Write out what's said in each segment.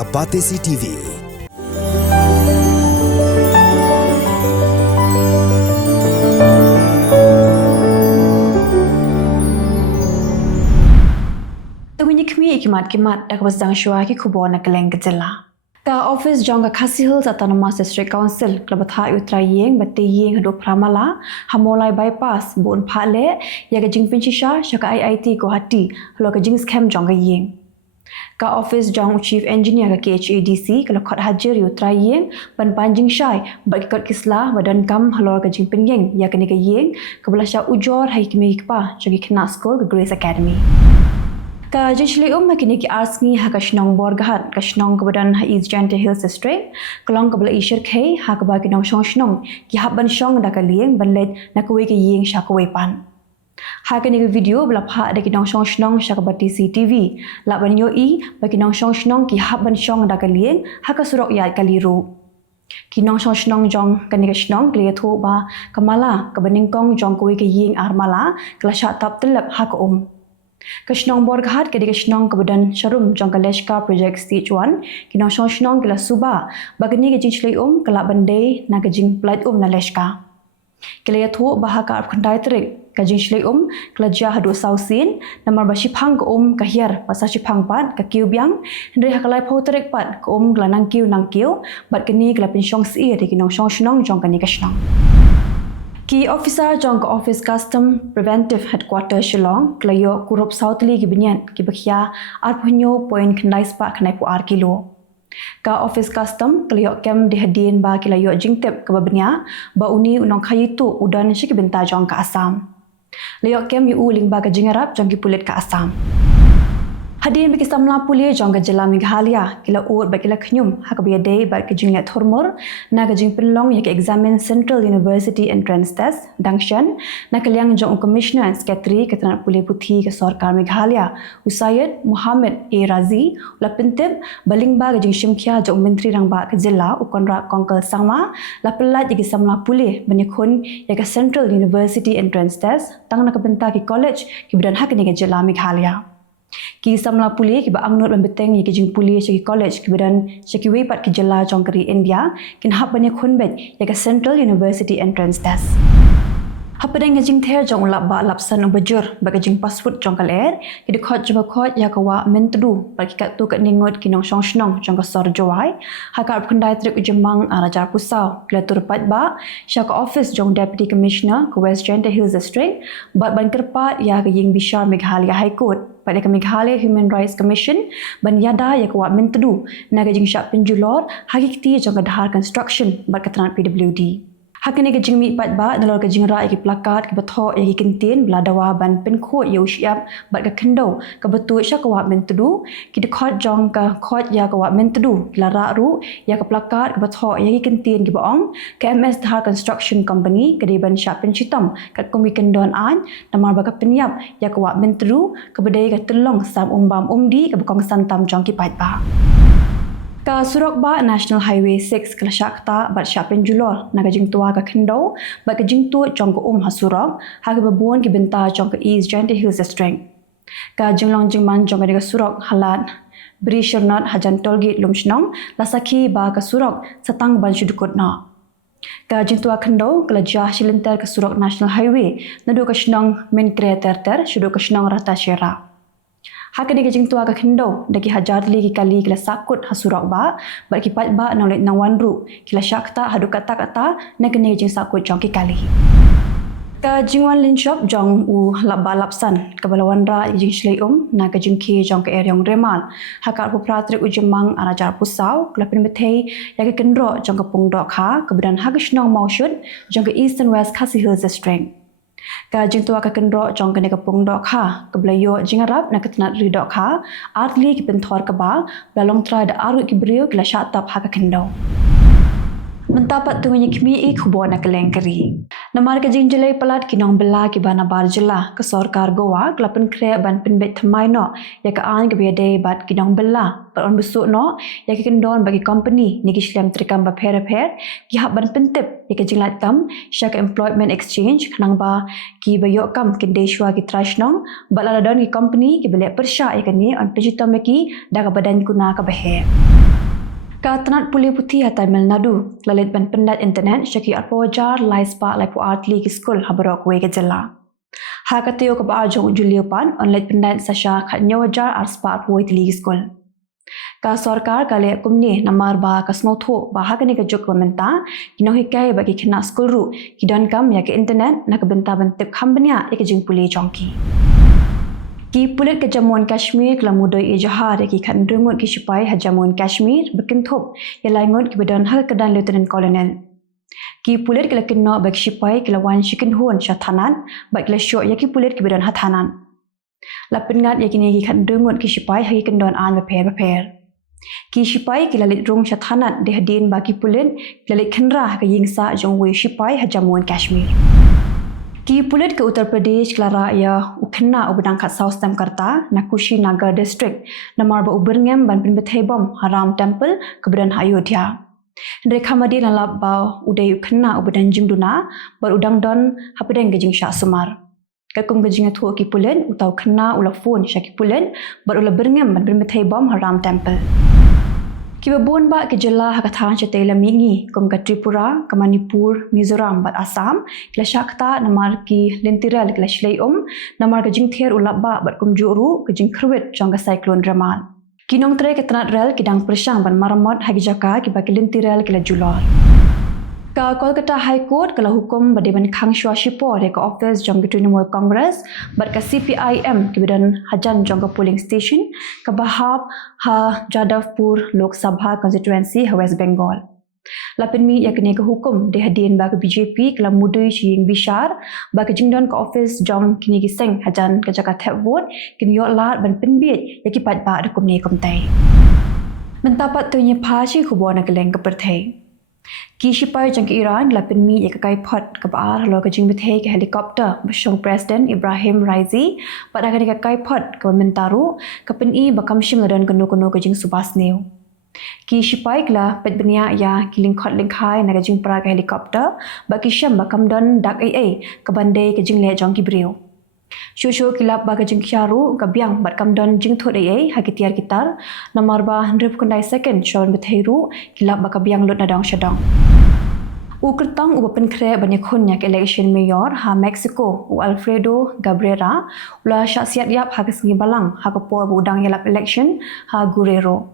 ka Pyrthei TV. Tunggu kami kimat dak wasdang syua ki Khubor na Kylleng ke Jylla. Ka office jong ka Khasi Hills Autonomous District Council klabatha utrayeng batiyeng hadu pramala hamolai bypass bun phale ya ga jing pinchisha shaka IIT Guwahati lo ka jing scam jong ga yeng. Ka office jong chief engineer ka KHADC kala khot hajer utrayeng ban panjing shai bat kot kisla badan kam halor ka jing penyeng ya kani ka yeng kabelasha ujor hai kimi pa jogi khna school ka Grace Academy. Ka jishli kini ki arsngi ha kashnong borgahat kashnong kebadan ha East Jante Hills District kelong kebala ishir khay ha keba kinong shnong ki habban shong da ka lieng banlet na kuwe ki yeng sha kuwe pan ha kini video bla pha da kinong shnong sha ka CCTV la ban yo I ba kinong shnong ki habban shong da ka lieng ha ka surok ya kaliru kinong shnong jong kani ka shnong kli thu ba kamala ka baningkong jong kuwe ki yeng armala kla sha tap telap ha ka Kashnong borghat kadi kashnong kebadan sharum jong kaleshka project stage 1 kinong shnong kila suba bagani ke jing kala bandai na ke jing plat na leshka kila ya thu bahaka khundai trik ka jing kala ja hadu sausin namar bashipang ko kahiar pasa chipang pat ka kiubyang ndre hakalai pho trik pat ko kala nang kiu bat kini kala pinshong si de kinong shnong jong kani kashnong Ki officer jong ka office custom preventive headquarters Shillong klayo kurup southly ki binyan ki bakhya arpunyo point khnai spa khnai pu ar kilo ka office custom klayo kem dihadin ba kilayo jingtep ka babnya ba uni unong khayitu udan shiki benta jong ka Assam layo kem yu uling ba ka jingarap jong ki pulit ka Assam Hadin bagi samla puli jong ka Jylla Meghalaya kila ut ba kila khnyum ha ka biade ba ka jinglet thormur na ka jing pinlong ya ka examine Central University entrance test dangshan na Kylleng jong commissioner and secretary ka tanat puli puthi ka sarkar Meghalaya Usayed Muhammad A Razi la pintip baling ba ka jing shimkhya jong menteri rang ba ka Jylla ukonra kongkal sangma la pelat ya samla puli banikhun ya ka Central University entrance test tang na ka benta ki college ki bidan ha ka ni ka Jylla Meghalaya Ki samla puli ki ba angnut membeteng ki jing puli ki college ki badan ki wepat ki Jylla jong kari India kin hap banya khunbet ya ka Central University entrance test Hapadeng ka jing ther jong lap ba lapsan ubajur ba ka jing passport jong kaler ki dekhot jba khot ya ka wa mentdu ba ki kat tu ka ningot ki nong shnong jong ka sor jowai ha ka khundai trik Jymmang arajar pusau kla turpat ba sha ka office jong deputy commissioner ka West Jante Hills District ba ban kerpat ya ka jing Bishar Meghalaya High Court pada ka Meghalaya Human Rights Commission ban yada ya ka wa mentdu na ka jing sha pinjulor hakikti jong ka dhar construction ba ka tran PWD Hakini ka jing mi pat ba nalor ka jing ra ki plakat ki batho ya ki kintin bladawa ban pen khot ya usiap bat ka khendo ka batu sha ka wa mentdu ki dekhot jong ka khot ya ka wa mentdu la ra ru ya ka plakat ka batho ya ki kintin ki baong ka MS Dhar Construction Company ka de ban sha pen chitam ka komi kendon an namar ba ka penyap ya ka wa mentdu ka bedai ka telong sam umbam umdi ka bakong santam jong ki pat ba Ka surok ba National Highway 6 kala shakta bat shapin julor naga jing tua ka khendo ba ka jing tu jong ko hasurok ha ka babon ki benta jong ka East Jante Hills District ka jinglong jingman jong ka surok halat Brishernot hajan tolgate lumshnong lasaki ba ka surok satang ban shudukut na ka jing tua khendo kala jah shilinter ka surok National Highway nadu ka shnong main creator ter shudu ka shnong rata shera Hakani ka jing tua ka khendo daki hajar li ki kali kila sakut hasurok ba bat ki pat ba nolet nang wanru kila shakta hadu kata na kini jing sakut jong ki kali ka jingwan lin shop jong u labba lapsan ka balawan ra jing shlei na ka jing ki jong ka eryong remal hakar pu pratrik u Jymmang arajar pusau kla Pyrthei ya ka kendro jong ka pungdok kha ka badan hagishnong maushut jong ka East and West Khasi Hills District Ka jing tua ka kendro jong ka ne ka pungdok kha ka blayo jingarap na ka tanat ridok kha artli ki penthor ka ba balong tra da aru ki brio kla shatap ha ka kendo Mentapat tungi kimi Khubor na Kylleng kari. Namar ka jing Jylla palat kinong bela ki bana bar Jylla ka sarkar Goa klapen kre ban pinbet thamai no ya ka an ka biade bat kinong bela par on besuk no ya ki kendon bagi company ni ki shlem trikam ba pher ki hab ban pentip ya ka jinglat kam syak employment exchange khnang ba ki bayok kam kindeshwa ki trash nong balala don ki company ki bele persha ya ka ni on digital ki daga badan kuna ka bahe Ka tanat puli putih hatai Melnadu, lalit ban pendat internet syaki arpojar lai spa lai pu artli ki skul habarok we ke Jylla. Ha kateo ka ba jong Juliopan onlet pendat sasha khat nyawajar ar spa pu tli ki skul. Ka sarkar kale kumni namar ba ka snotho ba ha kani ka jok pementa kino hikai bagi kena skul ru kidon kam ya ke internet na ka benta bentip khambnya ek jing puli jongki. Ki pulit ke Jammu Kashmir kala mudoi ijahar ki khan rungut ki sipai ha Jammu Kashmir bekinthop ya laingot ki bedan hal kedan lieutenant colonel. Ki pulit kala kinno bag sipai kala wan shikin huan shathanan bag kala syo ya ki pulit ki bedan hathanan. Lapingat ya kini ki khan rungut ki sipai ha ki kendon an beper. Ki sipai kala lit rung shathanat de hadin bagi pulit kala lit khenra ka yingsa jongwe sipai ha Jammu Kashmir. Ki pulit ke Uttar Pradesh klara ya ukhenna ubadang khat South Tamkarta na Kushinagar district namar ba uberngem ban Pyrthei bom haram temple kebedan Ayodhya. Rekha madi lalap ba udai ukhenna ubadan jingduna bar udang don hapedeng gejing syak sumar. Kakum gejing thu ki pulit utau khenna ula phone syaki pulit bar ula berngem ban Pyrthei bom haram temple. Kiba bon ba ke Jylla hakathan chatai la mingi kum ka Tripura, ka Manipur, Mizoram bat Assam, kila syakta namar ki lentiral kila shlai namar ka jingther ulap ba bat kum juru ka jingkhruit jong ka cyclone Ramal. Kinong tre ke tanat rel kidang persang ban maramot hagi jaka ki ba ki lentiral kila julor. Ka Kolkata High Court kala hukum bade ban khang shwa shipo de ka office jong Trinamool Congress bat ka CPIM ki bidan hajan jong ka polling station ka bahab ha Jadavpur Lok Sabha constituency ha West Bengal. Lapin mi yakne ka hukum de hadin ba ka BJP kala mudui ching bishar ba ka jingdon ka office jong kini ki seng hajan ka jaka thep vote kin yo lat ban pinbiet yaki pat ba hukum ne komtai. Mentapat tu nya phashi Khubor na Kylleng ka Pyrthei. Ki sipai jang ke Iran lapin mi ya kai pot ka baar halo ka jing Pyrthei ke helikopter besyong President Ibrahim Raisi pada ka kai pot ka mentaru ka peni bakam shim ladan kono ka jing subas neu. Ki sipai kla pet benia ya kiling khot lingkhai na ka jing pra ka helikopter ba ki sham bakam don dak ai ka bandai ka jing le jong ki brio. Shushu kilap ba ka jing kyaru ka biang bat kam don jing thot ai ha kitiar kitar namar ba 100 kundai second shon Pyrthei ru kilap ba ka biang lot na dong shadong. Ukertang ubapen kre banyak hunya ke election mayor ha Mexico u Alfredo Gabrera ula syaksiat yap ha kesengi balang ha kapor budang yalap election ha Guerrero.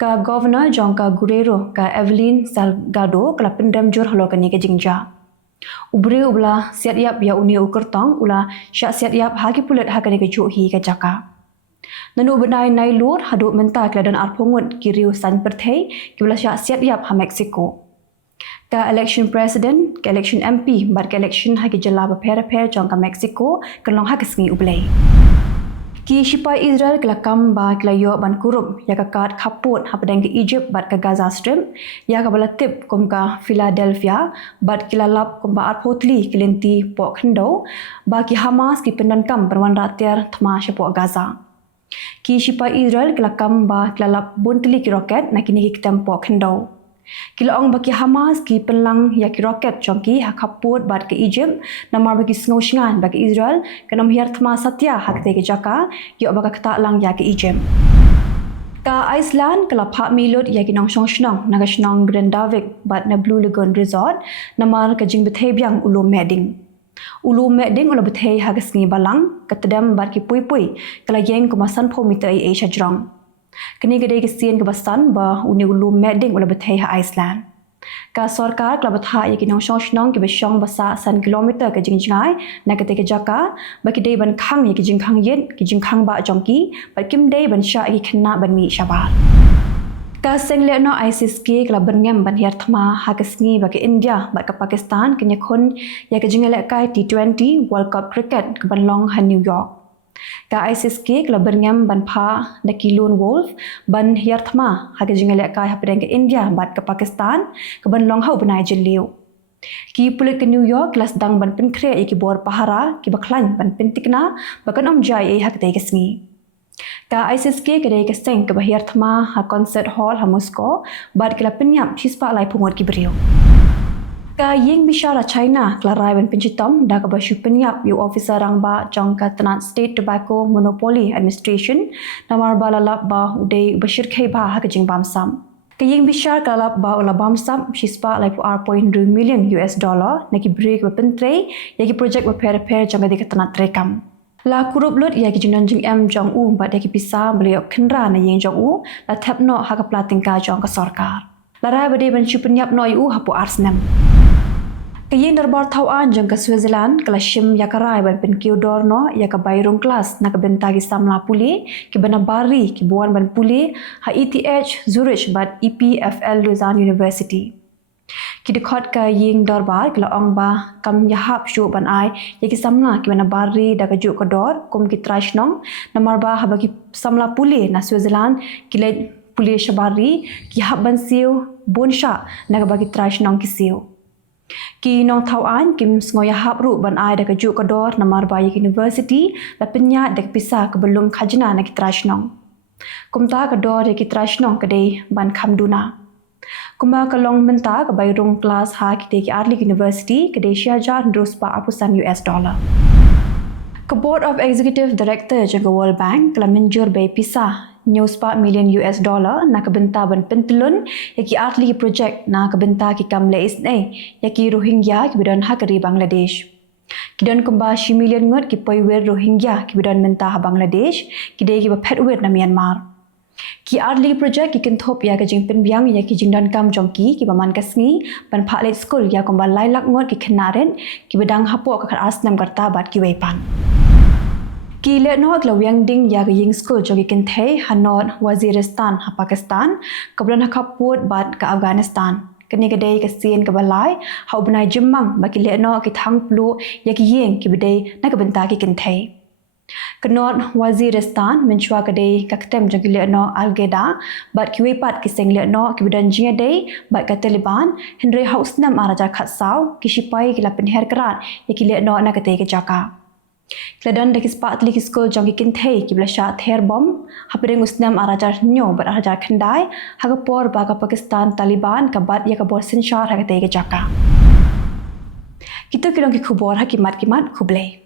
Ka governor jong ka Guerrero ka Evelyn Salgado kala pendam jur halo kani ke jingja. Ubri ubla siat yap ya uni ukertang ula syaksiat yap ha ki pulet ha kani ke juhi ke jaka. Nanu benai nai lur haduk menta keladan arpongut kiriu san Pyrthei ki ula syaksiat yap ha Mexico. Ka election president, ka election MP, bat ka election ha ki Jylla beper jong ka Mexico kelong ha kesengi ublai. Ki sipai Israel kala kam ba kala yo ban kurup ya ka kat khapot ha padang ke Egypt bat ka Gaza Strip ya ka balatip kum ka Philadelphia bat kila lap kum ba arpotli kilenti pok khendo ba ki Hamas ki pendan kam perwan ratyar thma shapok Gaza. Ki sipai Israel kala kam ba kila lap buntli ki roket na kini ki tempo khendo. Kila ong baki Hamas ki penlang ya ki roket chongki ha khaput bat ke Egypt namar baki snowshingan baki Israel kanam hiar thma satya hakte ke jaka yo baka kata lang ya ke Egypt. Ka Iceland kala pha milot ya ki nong shnong naga shnong Grandavik bat na Blue Lagoon Resort namar ka jing Pyrthei biang ulum meding. Ulum meding ula Pyrthei ha kesngi balang katedam bat ki pui kala yeng kumasan pho meter ai shajrong. Kini gede kesian kebasan ba uni ulum meding ula Pyrthei ha Iceland. Ka sarkar kala batha ya kinong shnong ke besyong basa san kilometer ke jingjai na kete ke jaka ba ki dei ban khang ya ki jingkhang yet ki jingkhang ba jongki ba kim dei ban sha ki khenna ban mi shabar. Ka sengle no ISIS ke kala berngem ban hiar thma ha kesngi ba ke India ba ke Pakistan kenya khon ya ke jingale kai T20 World Cup cricket ke ban long ha New York. Ka ISIS ke kala berngam ban pha na ki lone wolf ban hiar thma ha ke jingale kai ha pedang ke India bat ke Pakistan ke ban long hau banai jeliu. Ki pulit ke New York kelas dang ban pen kre ki bor pahara ki baklan ban pentikna bakan om jai ha ke te kesngi. Ka ISIS ke dei ke seng ke bahir thma ha concert hall ha Moscow bat kala penyam chispa lai pungot ki brio. Ka yeng bishara China klarai ban pencitom da ka basu penyap yu officer rang ba jong ka tanat State Tobacco Monopoly Administration namar ba lalap ba udai bashir khei ba ha ka jing bam sam. Kylleng bishar kalap ba ola bamsam shispa like $4.2 million naki break ba Pyrthei yaki project ba per janga de katana trekam. La kurup lut yaki jinan jing jong u ba yaki pisa beliau kendra na yeng jong u la tap no ha ka platingka jong ka sarkar. La rai ba de ban chupenyap no yu hapo arsnam. Kylleng darbar tauan jeng ke Switzerland kala shim yakarai ban pen kiodor no yaka bayrung kelas nak bentagi samla puli ki bana bari ki buan ban puli ha ETH Zurich bat EPFL Lausanne University. Ki dekat ke ying darbar kala ong ba kam yahap syu ban ai yaki samla ki bana bari da ka juk kodor kum ki trashnong namar ba ha bagi samla puli na Switzerland ki le puli shabari ki hab ban siu bonsha na bagi trashnong ki siu. Ki nong tauan kim sngoya hapru ban ai da kaju kodor na Marbaya University la penya dek pisa ke belum khajna na kitrashnong. Kumta kodor de kitrashnong kede ban khamduna. Kuma kalong menta ke bayrung kelas ha ki Arli University kede syajar druspa apusan $. Ke Board of Executive Director jaga World Bank kala menjur bay pisa $4 million na kebenta ban pentelun yaki Arli project na kebenta ki kamle isne yaki Rohingya ki bidan hakari Bangladesh. Kidan kumba $1 million ngot ki poiwer Rohingya ki bidan menta ha Bangladesh ki de ki ba phetwer na Myanmar. Ki Arli project ki kentop ya ka jing penbiang ya ki jingdan kam jongki ki baman kasngi ban phalet school ya kumba lailak ngot ki khenaren ki bedang hapo ka asnam karta bat ki wepan. Ki le no la wiang ding ya ying school jogi Pyrthei hanot Waziristan ha Pakistan kablan ha kaput bat ka Afghanistan kani ka dei ka sien ka balai ha ubnai Jymmang ba ki le no ki thang plu ya ki yeng ki bidei na ka benta ki Pyrthei kanot Waziristan menchwa ka dei ka ketem jogi le no Al-Qaeda bat ki wepat ki seng le no ki bidan jinga dei bat ka Taliban henry hausnam araja khatsau ki sipai ki la penher karat ya ki le no na ka dei ka jaka. Kladan dekis patli ki skol jongi Pyrthei ki blasha ther bom hapering usnam arajar nyo bar arajar khandai haga por ba ka Pakistan Taliban ka bat ya ka bor sinshar haga te ke jaka. Kita kilong ki khubor hakimat kimat khublei.